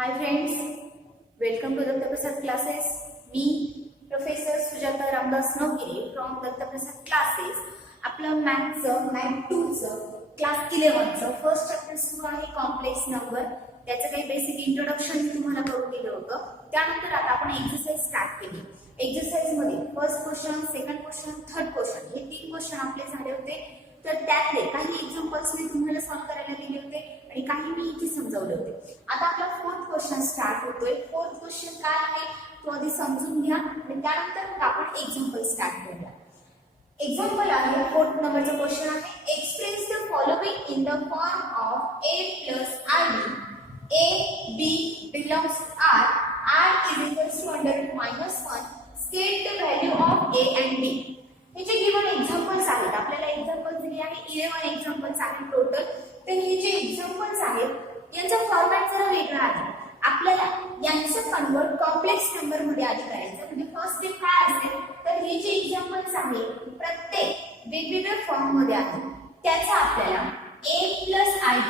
High friends, welcome to Dattaprasad classes. मी professor Sujata Ramdas Navgire from Dattaprasad classes. आपलं मॅथचं मॅथ 2चं क्लास 11चं फर्स्ट चॅप्टर सुरू आहे, कॉम्प्लेक्स नंबर. त्याचं काही बेसिक इंट्रोडक्शन तुम्हाला करून दिलं होतं. त्यानंतर आता आपण एक्सरसाइज स्टार्ट केली. एक्सरसाइज मध्ये first question, second question, third question हे 3 क्वेश्चन आपले झाले होते. तर त्यातले काही एक्झाम्पल्स मी तुम्हाला सॉल्व्ह करायला दिले होते आणि काही मी इथे समजावले होते. आता आपला फोर्थ क्वेश्चन स्टार्ट होतोय. फोर्थ क्वेश्चन काय आहे तो आधी समजून घ्या आणि त्यानंतर आपण एक्झाम्पल स्टार्ट करूया. एक्झाम्पल आहे फोर्थ नंबरचा क्वेश्चन आहे, express the following in the form of a plus ib. a b belongs to r. r is equals to under root minus 1. State the value of a and b. हे जे given examples आहेत, आपल्याला example दिली आहे 11 examples आहेत total. तर हे जे एक्झाम्पल्स आहेत यांचा फॉर्मॅट जरा वेगळा आहे. आपल्याला यांचं कन्वर्ट कॉम्प्लेक्स नंबर मध्ये आधी करायचं. म्हणजे फर्स्ट स्टेप काय असेल तर हे जे एक्झाम्पल्स आहेत प्रत्येक वेगवेगळ्या फॉर्म मध्ये आहे. त्याचा आपल्याला a plus ib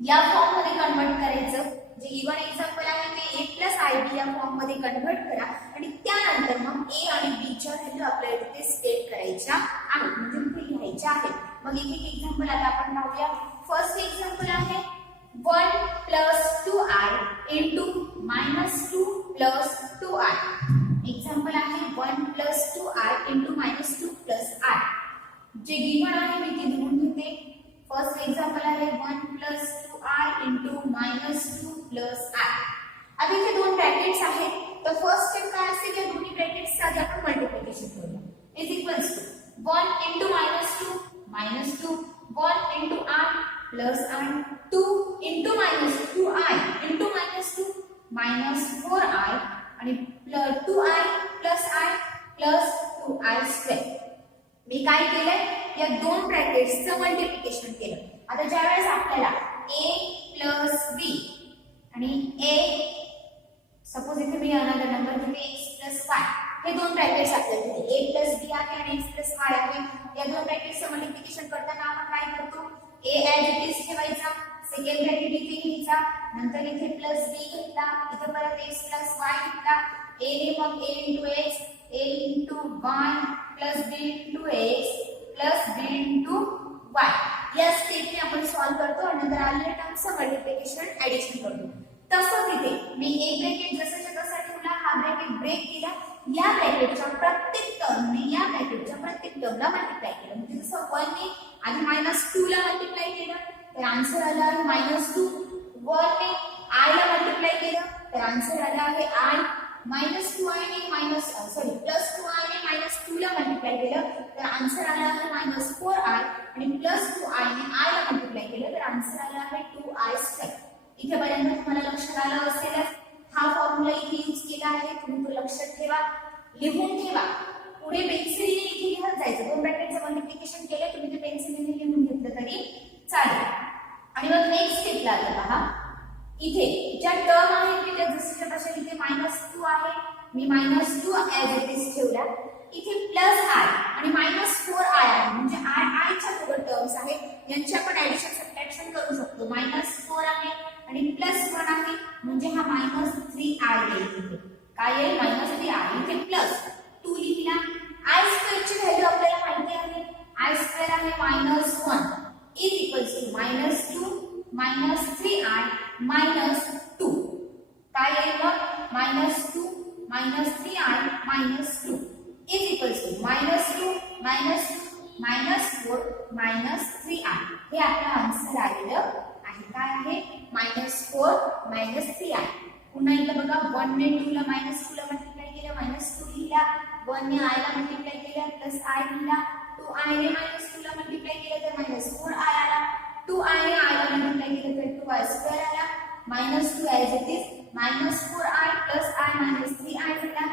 या फॉर्म मध्ये कन्वर्ट करायचं. जे गिवन एक्झाम्पल आहे ते a plus ib या फॉर्म मध्ये कन्वर्ट करा आणि त्यानंतर मग a आणि b च्या व्हॅल्यू आपल्याला तिथे स्टेट करायच्या आहेत, म्हणजे इथे लिहायच्या आहेत. मग एक एक एक्झाम्पल आता आपण पाहूया. फर्स्ट एक्झाम्पल आहे 1 plus 2i into minus 2 plus 2i. Example आहे 1 plus 2i into minus 2 plus i. जे गिवन आहे मी ते लिहून घेते. फर्स्ट एक्झाम्पल आहे 1 plus 2i into minus 2 plus i. आता इथे दोन ब्रॅकेट्स आहेत. तर फर्स्ट स्टेप काय असेल, या दोन्ही ब्रॅकेट्सचा आधी आपण मल्टिप्लिकेशन करूया. Is equals to 1 into minus 2 minus 2, 1 into i plus i, 2 into minus 2i into minus 2 minus 4i आणि 2i plus i plus 2i square. मी काय केलंय, या दोन ब्रॅकेट्सचं मल्टिप्लिकेशन केलं. आता ज्यावेळेस आपल्याला a plus b आणि a सपोज इथे मी अनदर नंबर घेते x plus y. हे दोन ब्रॅकेट्स आपल्याला a plus b आहे आणि x plus y आहे. या दोन ब्रॅकेट्सचं मल्टिप्लिकेशन करताना आपण काय करतो, a as it is ठेवायचा, सेकंड ब्रॅकेट इथे घ्यायचा, नंतर इथे प्लस b घेतला, इथे परत x plus y घेतला. a ने मग a into x, a into y plus b into x plus b into y. या स्टेपने आपण सॉल्व्ह करतो आणि नंतर आलेल्या टर्म्सचं मल्टिप्लिकेशन ऍडिशन करतो. तसं तिथे मी एक ब्रॅकेट जसाच्या तसा ठेवला, हा ब्रॅकेट ब्रेक केला. या ब्रॅकेटच्या प्रत्येक टर्मने या ब्रॅकेटच्या प्रत्येक टर्मला मल्टिप्लाय केलं. म्हणजे जसं 1 ने आधी -2 ला मल्टिप्लाय केलं तर आन्सर आला आहे -2. 1 ने i ला मल्टिप्लाय केलं तर आन्सर आला आहे i. -2i ने +2i ने -2 ला मल्टिप्लाय केलं तर आन्सर आला आहे -4i आणि +2i ने i ला मल्टिप्लाय केलं तर आन्सर आला आहे 2i स्क्वेअर. इथे पर्यंत तुम्हाला लक्षात आलं असेलच. हा फॉर्म्युला इथे यूज केला आहे, तुम्ही तो लक्षात ठेवा, लिहून ठेवा. पुढे पेन्सिलीने इथे लिहत जायचं. दोन ब्रॅकेटचं मल्टिप्लिकेशन केलं, तुम्ही ते पेन्सिलीने लिहून घेतलं तरी चालेल. आणि मग नेक्स्ट स्टेपला आलं पहा. इथे ज्या टर्म आहेत मी त्या जसंच्या तशा इथे -2 आहे, मी -2 ऍज इट इज ठेवला. इथे प्लस i आणि -4i आहे, म्हणजे i च्या दोन टर्म्स आहेत, यांची आपण ऍडिशन सबट्रॅक्शन करू शकतो. -4 आहे आणि +1 आहे, म्हणजे हा -3i येईल. काय येईल, -3i. इथे प्लस 2 लिहिला. i स्क्वेअर ची व्हॅल्यू आपल्याला माहिती आहे, i स्क्वेअर आहे -1 इज इक्वल्स टू -2 -3i -2. काय येईल मग, -2 -3i -2 is equals to -2 -4 -3i. हे आपलं आन्सर आलेलं आहे. काय आहे, -4 -3i. पुन्हा इथं बघा 1 ने 2 ला -2 ला मल्टिप्लाय केलं, -2 लिहिला. 1 ने i ला मल्टिप्लाय केलं, +i लिहिला. 2i ने -2 ला मल्टिप्लाय केलं तर -4i आला. 2i ने i ला मल्टिप्लाय केलं तर 2i स्क्वेअर आला. -2 as it is, -4i + i -3i लिहिला.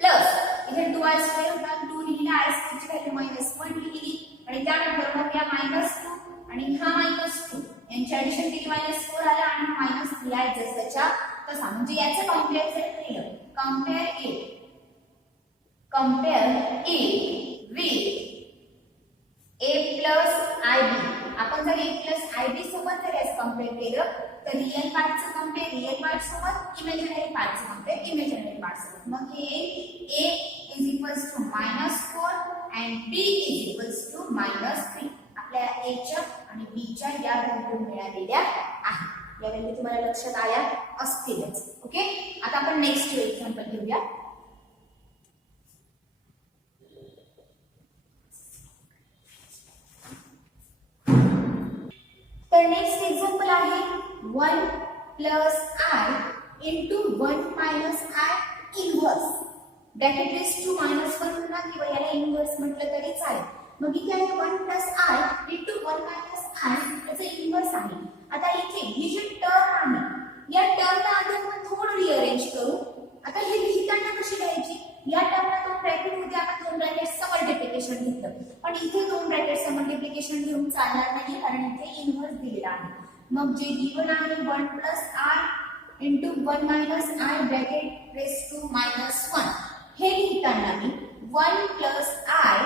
प्लस इथे 2i स्क्वेअर होता, 2 लिहिला, i स्क्वेअर ची व्हॅल्यू -1 लिहिली आणि त्यानंतर मग या -2 आणि हा -2 यांची ऍडिशन केली, -4 आला आणि -3i जसाच्या तसा. म्हणजे याचं कम्पेअर जर केलं, compare it with a plus ib आपण जर a प्लस ib सोबत जर याच कम्पेअर केलं तर रिअल पार्टचं कम्पेअर रिअल पार्ट सोबत इमॅजिनरी पार्टचं कम्पेअर इमॅजिनरी पार्ट सोबत मग हे a is equals to -4 and b is equals to -3 आपल्याला a च्या आणि b च्या या व्हॅल्यू मिळालेल्या आहेत या व्हॅल्यू तुम्हाला लक्षात आल्या असतीलच ओके आता आपण नेक्स्ट एक्झाम्पल घेऊया तर नेक्स्ट एक्झाम्पल आहे 1 plus i into 1 minus i inverse bracket raise to -1 म्हणा किंवा याला इनव्हर्स म्हटलं तरी चालेल मग इथे आहे 1 plus i into 1 minus i याचा इनव्हर्स आहे आता इथे ही जी टर्म आहे या टर्मला आधी आपण थोडं रिअरेंज करू आता हे लिहिताना कशी लिहायची या टर्मला दोन ब्रॅकेट मध्ये आपण दोन ब्रॅकेटचं मल्टिप्लिकेशन घेतलं पण इथे दोन ब्रॅकेटचं मल्टिप्लिकेशन घेऊन चालणार नाही कारण इथे इनव्हर्स दिलेला आहे मग जे गिवन आहे 1 plus i into 1 minus i bracket raise to -1 हे लिहिताना मी 1 plus i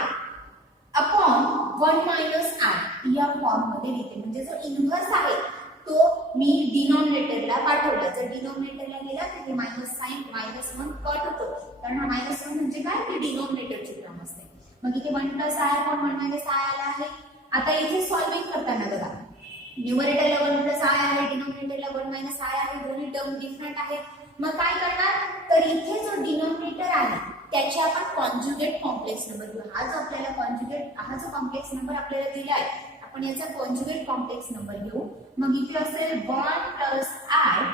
upon 1 minus i या फॉर्म मध्ये लिहिते म्हणजे जो इनव्हर्स आहे तो मी डिनॉमिनेटरला पाठवला जर डिनॉमिनेटरला गेला तर हे मायनस साइन -1 कट होतो कारण हा -1 म्हणजे काय ते डिनॉमिनेटरची टर्म असते मग इथे 1 plus i upon 1 minus i आला आहे आता इथे सॉल्विंग करताना बघा न्यूमरेटरला 1 प्लस i आहे डिनॉमिनेटरला 1 मायनस i आहे दोन्ही टर्म डिफरंट आहेत मग काय करणार तर इथे जो डिनॉमिनेटर आहे त्याचे आपण कॉन्जुगेट कॉम्प्लेक्स नंबर घेऊ हा जो कॉम्प्लेक्स नंबर आपल्याला दिला आहे आपण याचा कॉन्जुगेट कॉम्प्लेक्स नंबर घेऊ मग इथे असेल 1 plus i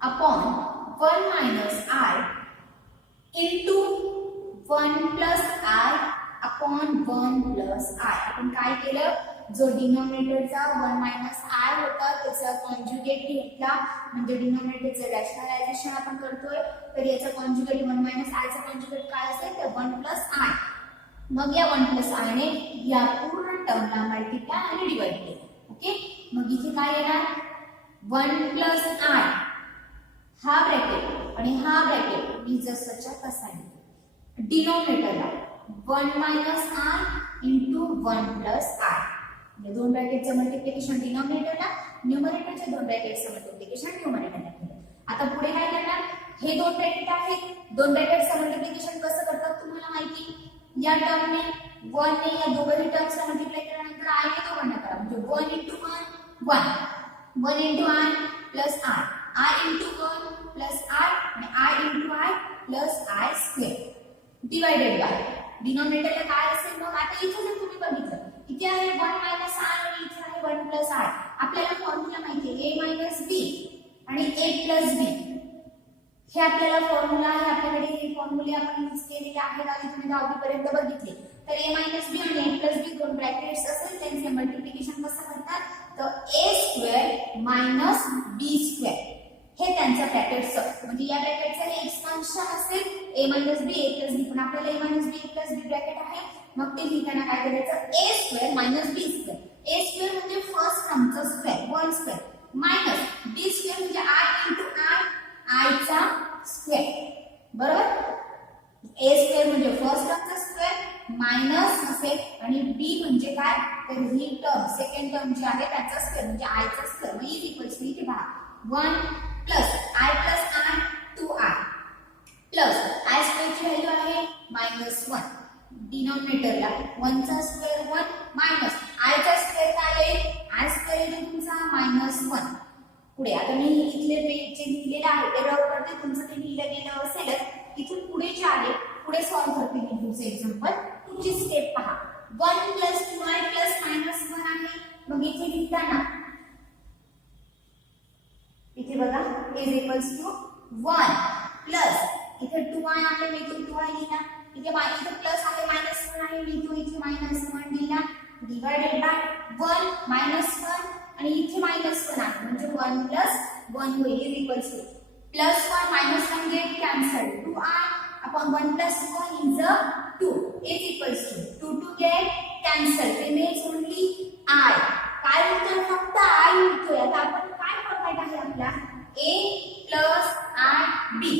upon 1 minus i into 1 plus i upon 1 plus i आपण काय केलं जो डिनॉमिनेटरचा 1 मायनस i होता त्याचा कॉन्जुगेट घेतला म्हणजे डिनॉमिनेटरचं रॅशनलायझेशन आपण करतोय तर याचा कॉन्जुगेट 1 मायनस i चा कॉन्जुगेट काय असेल तर 1 प्लस i मग या 1 प्लस i ने या पूर्ण टर्मला मल्टिप्लाय आणि डिवाइड केलं ओके मग इथे काय येणार 1 प्लस i हा ब्रॅकेट आणि हा ब्रॅकेट मी जसंच्या तसा लिहितो डिनॉमिनेटरला 1 minus i into 1 plus i या दोन ब्रॅकेटचं मल्टिप्लिकेशन डिनॉमिनेटरला न्यूमरेटरच्या दोन ब्रॅकेटचं मल्टिप्लिकेशन न्यूमरेटरला केलं आता पुढे काय करणार हे दोन ब्रॅकेट आहेत दोन ब्रॅकेटचं मल्टिप्लिकेशन कसं करतात तुम्हाला माहिती या टर्मने 1 ने या दोघही टर्म्सला मल्टिप्लाय केल्यानंतर i ने दोघांना करा म्हणजे 1 into 1 1 into i plus i into 1 plus i आणि i into i plus i square divided by डिनॉमिनेटरला काय असेल मग आता इथे जर तुम्ही बघितलं इथे आहे 1 मायनस i आणि इथे आहे 1 प्लस i आपल्याला फॉर्म्युला माहिती आहे a मायनस b आणि a प्लस b हे आपल्याला फॉर्म्युला आहे आपल्याकडे हे फॉर्म्युले आपण यूज केलेले आहेत आधी तुम्ही 10वी पर्यंत बघितले तर a मायनस b आणि a प्लस b दोन ब्रॅकेट्स असेल त्यांचे मल्टिप्लिकेशन कसं करतात तर a square minus b square हे त्यांचं ब्रॅकेटचं म्हणजे या ब्रॅकेटचं हे एक्सपान्शन असेल a minus b a plus b पण आपल्याला a minus b a plus b bracket आहे मग ते लिहिताना काय करायचं a square minus b square a square म्हणजे फर्स्ट टर्मचा square 1 square minus b square म्हणजे i इंटू i चा स्क्वेअर बरोबर a स्क्वेअर म्हणजे फर्स्ट टर्मचा स्क्वेअर मायनस असेल आणि b म्हणजे काय तर ही टर्म सेकंड टर्म जी आहे त्याचा स्क्वेअर म्हणजे i चा स्क्वेअर मग इज इक्वल्स टू इथे पहा 1 plus i plus i 2i plus i square ची व्हॅल्यू आहे -1 डिनॉमिनेटरला 1 चा स्क्वेअर 1 मायनस i चा स्क्वेअर काय येईल i स्क्वेअर येईल तुमचा -1 पुढे आता मी इथले पेज जे लिहिलेले आहे ते रब करते तुमचं ते लिहिलं गेलं असेलच इथून पुढे जे आहे पुढे सॉल्व्ह करते मी तुमचं एक्झाम्पल तुमची स्टेप पहा 1 प्लस 2i प्लस -1 आहे मग इथे लिहिताना इथे बघा इज इक्वल्स टू 1 प्लस इथे 2i आहे मी इथे 2i लिहिला इथे प्लस आहे -1 आहे मी इथे -1 लिहिला डिवाइडेड बाय 1 -1 आणि इथे -1 आहे म्हणजे 1 प्लस 1 होईल is equals to plus 1 -1 get cancel 2i upon 1 plus 1 is 2 is equals to 2 get cancel remains only i काय होतं फक्त i उरतोय आता आपण काय फॉर्मॅट आहे आपला a प्लस i b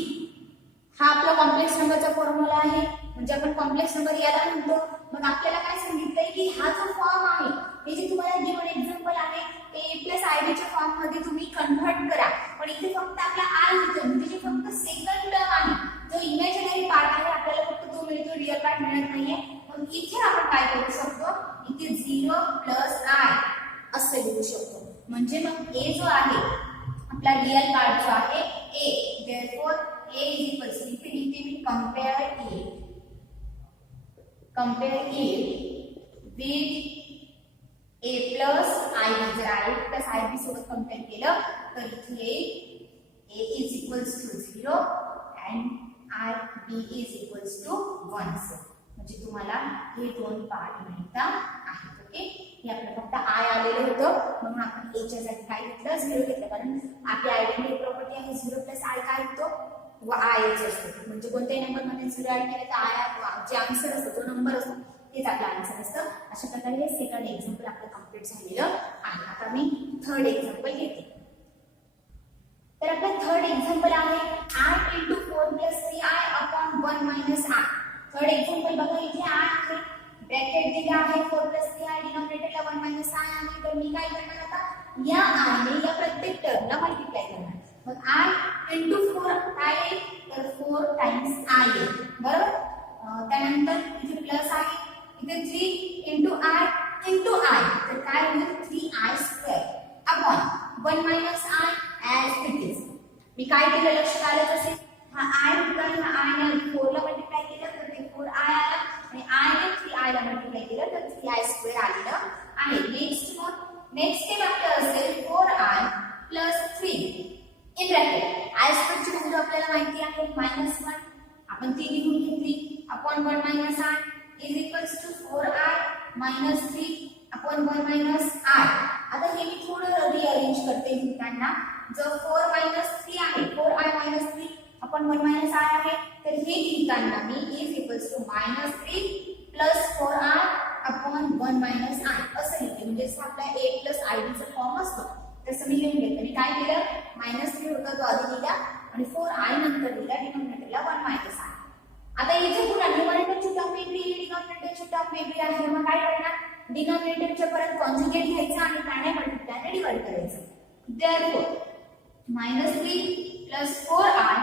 हा आपला कॉम्प्लेक्स नंबरचा फॉर्म्युला आहे म्हणजे आपण कॉम्प्लेक्स नंबर याला म्हणतो. मग आपल्याला काय सांगितलंय की हा जो फॉर्म आहे हे जे तुम्हाला गिव्हन एक्झाम्पल आहे ते a प्लस आय च्या फॉर्म मध्ये तुम्ही कन्व्हर्ट करा. पण इथे फक्त आपला आय येतो म्हणजे जे फक्त सेकंड टर्म आहे जो इमॅजिनरी पार्ट आहे आपल्याला फक्त तो मिळतो, रिअल पार्ट मिळत नाहीये. मग इथे आपण काय करू शकतो, इथे 0 प्लस आय असं लिहू शकतो. म्हणजे मग a जो आहे आपला रिअल पार्ट जो आहे a, therefore a is equals to इथे लिहिते मी compare it with a plus ib. जर i plus ib सोबत कंपेअर केलं तर इथे a is equals to 0 and ib is equals to 1. म्हणजे तुम्हाला हे दोन पार्ट मिळतात आहेत. ओके, हे आपलं फक्त आय आलेलं होतं म्हणून आपण a च्या जागी काय घेतलं, 0 घेतलं. कारण आपली आयडेंटिटी प्रॉपर्टी आहे 0 प्लस आय काय होतो, व आयच असतो. म्हणजे कोणत्याही नंबर मध्ये 0 ऍड केलं तर आय जे आन्सर असतो जो नंबर असतो तेच आपला आन्सर असतं. अशा प्रकारे हे सेकंड एक्झाम्पल आपलं कंप्लीट झालेलं आहे. आता मी थर्ड एक्झाम्पल घेते. तर आपलं थर्ड एक्झाम्पल आहे I into 4 plus 3i upon 1 minus I. Third example बघा, इथे आय आहे, ब्रॅकेट दिला आहे 4 प्लस 3i, डिनॉमिनेटरला 1 मायनस आय आहे. तर मी काय करणार आता, या आयने या प्रत्येक टर्मला मल्टिप्लाय करणार. मग आय इंटू 4 काय आहे, तर 4 टाइम्स आय आहे, बरोबर. त्यानंतर इथे प्लस आहे, इथे 3 इंटू आय, तर काय होईल 3i square upon 1 minus i as it is. मी काय केलं लक्षात आलं तसे, हा आय होता, हा आय ने 4 ला मल्टिप्लाय केलं तर ते 4i आला आणि आय ने 3i ला मल्टिप्लाय केलं तर 3i स्क्वेअर आलेलं आहे. नेक्स्ट स्टेप आपलं असेल 4i plus 3 in bracket. I square ची व्हॅल्यू आपल्याला माहिती आहे -1. आपण ती लिहून घेतली upon 1 minus i is equals to 4i minus 3 upon 1 minus i. आता हे मी थोडं रिअरेंज करते लिहिताना. जो 4 मायनस 3 आहे, 4i minus 3 upon 1 minus I आहे, तर हे लिहिताना मी is equals to -3 plus 4i upon 1 minus i असं लिहिते. म्हणजे आपला a प्लस ib चा फॉर्म असतो तसं मी लिहून घेतलं. मी काय केलं, -3 होता तो आधी लिहिला आणि 4i नंतर लिहिला, डिनॉमिनेटरला 1 मायनस आय. आता इथे पुन्हा न्यूमरेटरची टर्म वेगळी आहे, डिनॉमिनेटरची टर्म वेगळी आहे. मग काय करणार, डिनॉमिनेटरच्या परत कॉन्जुगेट घ्यायचं आणि त्याने मल्टिप्लायने डिवाइड करायचं. therefore -3 plus 4i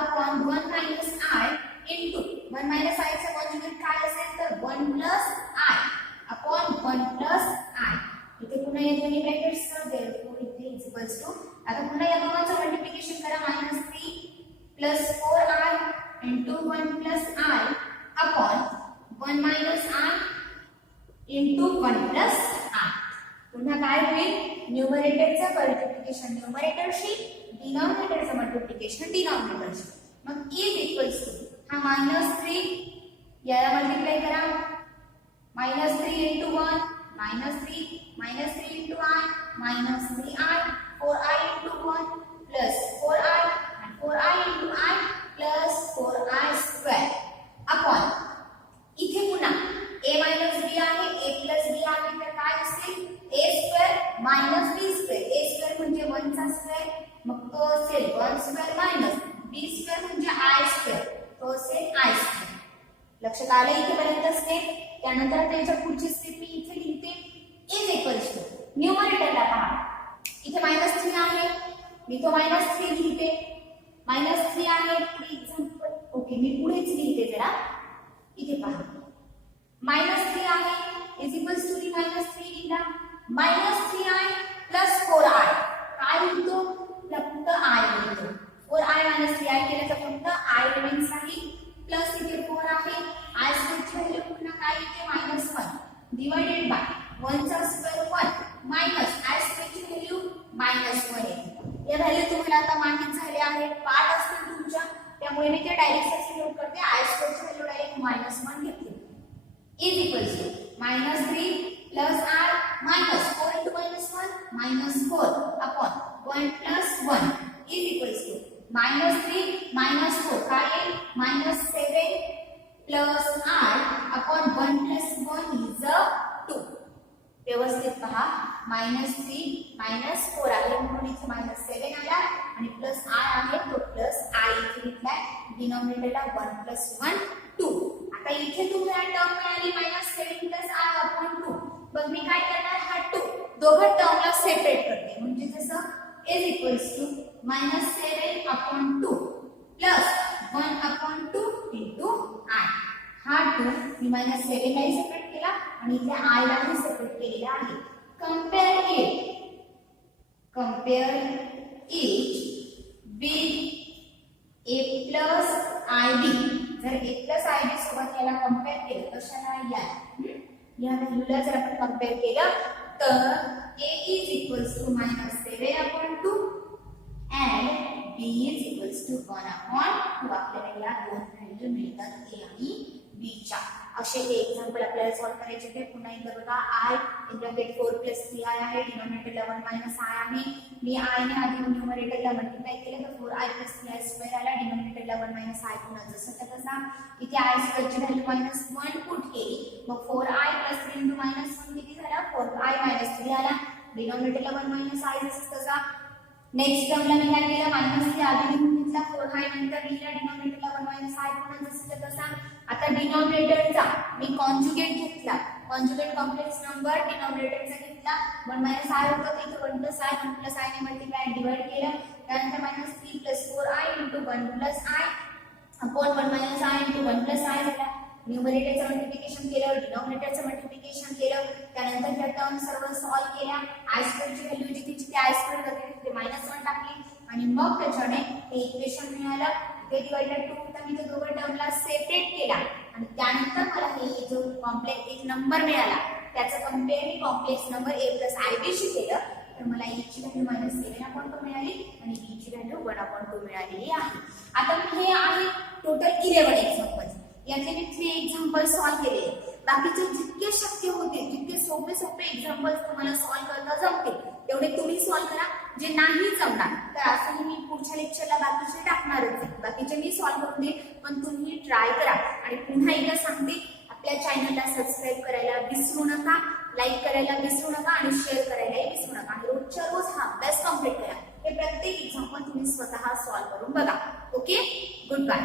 upon 1 minus I into 1 minus I चा कॉन्जुगेट काय असेल तर 1 plus I upon 1 plus I. इथे पुन्हा या दोन्ही ब्रॅकेट्स therefore इथे इज इक्वल्स टू, आता पुन्हा या दोघांचं मल्टिप्लिकेशन करा, -3 plus 4i into 1 plus I upon 1 minus I into 1 plus I. पुन्हा काय होईल, न्यूमरेटरचं मल्टिप्लिकेशन न्यूमरेटरशी, डिनॉमिनेटरचं मल्टिप्लिकेशन डिनॉमिनेटरशी. मग इज इक्वल्स टू हा -3 याला मल्टिप्लाय करा, -3 into 1 -3 into I -3i, 4i into 1 plus 4i and 4i into I plus 4i square upon इथे पुन्हा a minus b आहे, a प्लस b आहे, तर काय असेल a square minus b square. a square म्हणजे 1 चा स्क्वेअर, मग तो असेल 1 स्क्वेअर मायनस b स्क्वेअर म्हणजे i स्क्वेअर, तो असेल i स्क्वेअर. लक्षात आलं इथेपर्यंत स्टेप. त्यानंतर त्याच्या पुढची स्टेप मी इथे लिहिते इज इक्वल्स टू न्यूमरेटरला पहा, इथे -3 आहे, मी तो -3 लिहिते, -3 आहे. पुढे एक्झाम्पल ओके मी पुढेच लिहिते जरा. इथे पहा -3 आहे इज इक्वल्स टू -3 लिहिला, -3i प्लस 4i काय लिहितो, फक्त i लिहितो. 4i मायनस 3i केलं तर फक्त i रिमेन्स राहील, प्लस इथे 4 आहे, i स्क्वेअरची व्हॅल्यू पुन्हा काय येते -1 डिवाइडेड बाय 1 चा स्क्वेअर 1 मायनस i स्क्वेअरची व्हॅल्यू -1 येते. या व्हॅल्यू तुम्हाला आता माहित झाल्या आहेत, पार्ट असतील तुमच्या, त्यामुळे मी ते डायरेक्ट सबस्टिट्यूट करते. i स्क्वेअरची व्हॅल्यू डायरेक्ट -1 घेतली is equals to -3 plus i minus 4 into -1 -4 upon 1 plus 1 is equals to -3 -4 काय येईल -7 plus i upon 1 plus 1 is 2. व्यवस्थित पहा, -3 -4 आहे म्हणून इथे -7 आला आणि प्लस i आहे तो प्लस i इथे लिहिलाय, डिनॉमिनेटरला 1 प्लस 1 2. आता इथे तुम्हाला टर्म मिळाली -7 + i/2. मग मी काय करणार, हा 2 दोघं टर्मला सेपरेट करते, म्हणजे जसं is equals to -7/2 plus 1/2 into i. हा 2 मी -7 लाही सेपरेट केला आणि इथे i लाही सेपरेट केलेला आहे. Compare it with a plus ib. जर a plus ib सोबत याला कंपेअर केलं, कशाला, या व्हॅल्यूला जर आपण कंपेअर केलं तर a is equals to -7/2 and b is equals to 1/2. आपल्याला या दोन व्हॅल्यू मिळतात a आणि b च्या. असे हे एक्झाम्पल आपल्याला सॉल्व्ह करायचे आहे. पुन्हा एकदा बघा, i इन ब्रॅकेट 4 + 3i आहे, डिनॉमिनेटरला 1 - i आहे. मी i ने आधी न्यूमरेटरला मल्टिप्लाय केलं तर 4i + 3i² आला, डिनॉमिनेटरला 1 - i पुन्हा जसं तसा. इथे i² ची व्हॅल्यू -1 पुट केली, मग 4i + 3 × -1 किती झाला, 4i - 3 आला, डिनॉमिनेटरला 1 - i जसं तसा. नेक्स्ट टर्मला मी काय केलं, -3 आधी लिहून घेतला, 4i नंतर लिहिला, डिनॉमिनेटरला 1 - i पुन्हा जसं तसा. आता डिनॉमिनेटरचा मी कॉन्जुगेट घेतला, कॉन्जुगेट कॉम्प्लेक्स नंबर डिनॉमिनेटरचा घेतला. 1 - i होतं, तर इथे 1 + i, 1 + i ने मल्टिप्लाय अँड डिवाइड केलं. त्यानंतर -3 + 4i × 1 + i upon 1 - i × 1 + i झाला. न्यूमरेटरचं मल्टिप्लिकेशन केलं, डिनॉमिनेटरचं मल्टिप्लिकेशन केलं. त्यानंतर त्या टर्म सर्व सॉल्व्ह केल्या. i² ची व्हॅल्यू जिथे जिथे i² होती तिथे -1 टाकली आणि मग त्याच्याने हे इक्वेशन मिळालं. ते डिवाइडेड 2 होता, मी ते दोघं टर्मला सेपरेट केला आणि त्यानंतर मला हे जो कॉम्प्लेक्स एक नंबर मिळाला त्याचं compare me complex number a + ib शी केलं, तर मला a ची व्हॅल्यू -7/2 मिळाली आणि b ची व्हॅल्यू 1/2 मिळालेली आहे. आता मी हे आहे टोटल 11 एक्झाम्पल्स. यातले मी 3 एक्झाम्पल सॉल्व्ह केले. बाकीचे जितके शक्य होते जितके सोपे एक्झाम्पल्स तुम्हाला सॉल्व्ह करता जमतील तेवढे तुम्ही सॉल्व्ह करा. जे नाही जमणार तर असंही मी पुढच्या लेक्चरला बाकीचे टाकणारच आहे, बाकीचे मी सॉल्व्ह करून देईन, पण तुम्ही ट्राय करा. आणि पुन्हा एकदा सांगते, आपल्या चॅनलला सबस्क्राईब करायला विसरू नका, लाईक करायला विसरू नका आणि शेअर करायलाही विसरू नका. आणि रोजच्या रोज हा अभ्यास कम्प्लीट करा. हे प्रत्येक एक्झाम्पल तुम्ही स्वतः सॉल्व्ह करून बघा. Okay, good bye.